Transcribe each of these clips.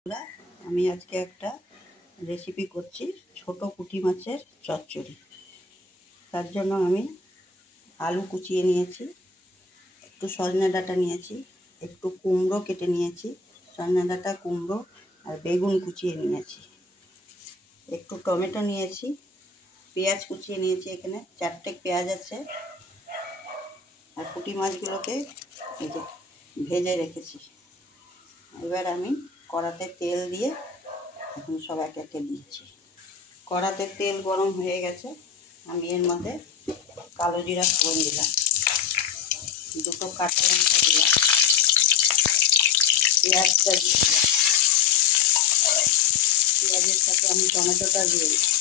বন্ধুরা, আমি আজকে একটা রেসিপি করছি ছোট পুঁটি মাছের চচ্চড়ি। তার জন্য আমি আলু কুচিয়ে নিয়েছি, একটু সজনে ডাঁটা নিয়েছি, একটু কুমড়ো কেটে নিয়েছি, সজনে ডাঁটা, কুমড়ো আর বেগুন কুচিয়ে নিয়েছি, একটু টমেটো নিয়েছি, পেঁয়াজ কুচিয়ে নিয়েছি, এখানে 4টে পেঁয়াজ আছে। আর পুঁটি মাছগুলোকে এই যে ভেজে রেখেছি। এবার আমি কড়াতে তেল দিয়ে এখন সব একে একে দিচ্ছি। কড়াতে তেল গরম হয়ে গেছে, আমি এর মধ্যে কালো জিরা ফোড়ন দিলাম, দুটো কাঁচা লঙ্কা দিলাম, পেঁয়াজটা দিয়ে দিলাম, পেঁয়াজের সাথে আমি টমেটোটা দিয়ে দিলাম।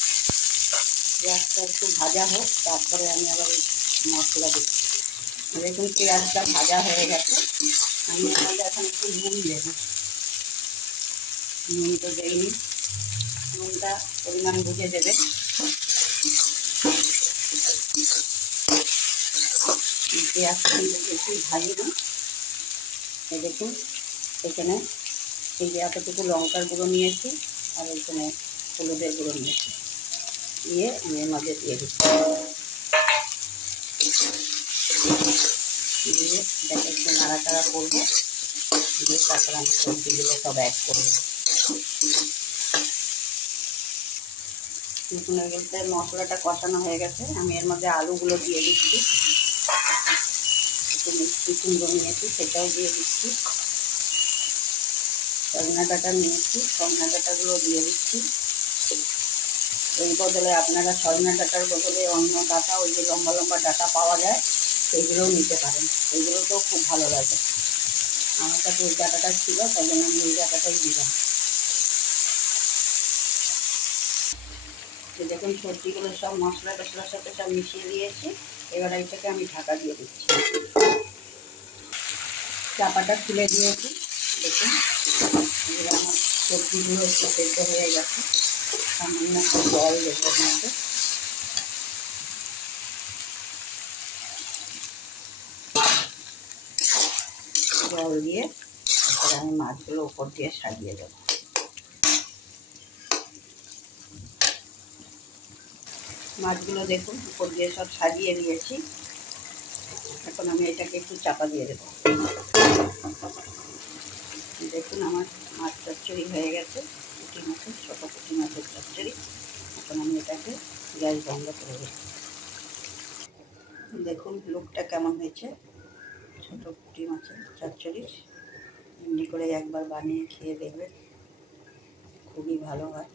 পেঁয়াজটা একটু ভাজা হোক, তারপরে আমি আবার মশলা দিচ্ছি। দেখুন পেঁয়াজটা ভাজা হয়ে গেছে, আমি এর মধ্যে এখন একটু নুন দেব। নুন তো দেইনি, নুনটা পরিমাণ বুঝে দেবে। পেঁয়াজটা একটু ভাজি দিই। এই দেখুন এখানে এই যে এতটুকু লঙ্কার গুঁড়ো নিয়েছি আর এখানে হলুদের গুঁড়ো নিয়েছি, দিয়ে আমি এর মাঝে দিয়ে দিচ্ছি। দিয়ে এটাকে একটু নাড়াচাড়া করবো, দিয়ে তারপরে আমি সবজিগুলো সব অ্যাড করবো। দেখুন এগুলোতে মশলাটা কষানো হয়ে গেছে, আমি এর মধ্যে আলুগুলো দিয়ে দিচ্ছি। একটু মিষ্টি কুমড়ো নিয়েছি, সেটাও দিয়ে দিচ্ছি। সজনা ডাঁটা নিয়েছি, সজনা ডাঁটাগুলো দিয়ে দিচ্ছি। এই বদলে আপনারা সজনা ডাঁটার বদলে অন্য ডাঁটা, ওই যে লম্বা লম্বা ডাঁটা পাওয়া যায়, সেইগুলোও নিতে পারেন, সেইগুলোতেও খুব ভালো লাগে। আমার কাছে ওই ডাঁটাটা ছিল, তাই জন্য আমি ওই ডাঁটাটাই দিলাম। দেখুন সবজিগুলো সব মশলা টশলার সাথে সব মিশিয়ে দিয়েছি। এবার এইটাকে আমি ঢাকা দিয়ে দিচ্ছি। চাপাটা খুলে দিয়েছি। দেখুন এবার আমার সবজিগুলো একটু সেদ্ধ হয়ে গেছে। সামান্য একটু জল দেবো এর মধ্যে। জল দিয়ে তারপরে আমি মাছগুলো উপর দিয়ে সাজিয়ে দেবো। মাছগুলো দেখুন উপর দিয়ে সব সাজিয়ে দিয়েছি। এখন আমি এটাকে একটু চাপা দিয়ে দেবো। দেখুন আমার মাছ চচ্চড়ি হয়ে গেছে, পুঁটি মাছের, ছোটো পুঁটি মাছের চচ্চড়ি। এখন আমি এটাকে গ্যাস বন্ধ করে দেবো। দেখুন লুকটা কেমন হয়েছে ছোটো পুঁটি মাছের চচ্চড়ি। এমনি করে একবার বানিয়ে খেয়ে দেখবেন, খুবই ভালো হয়।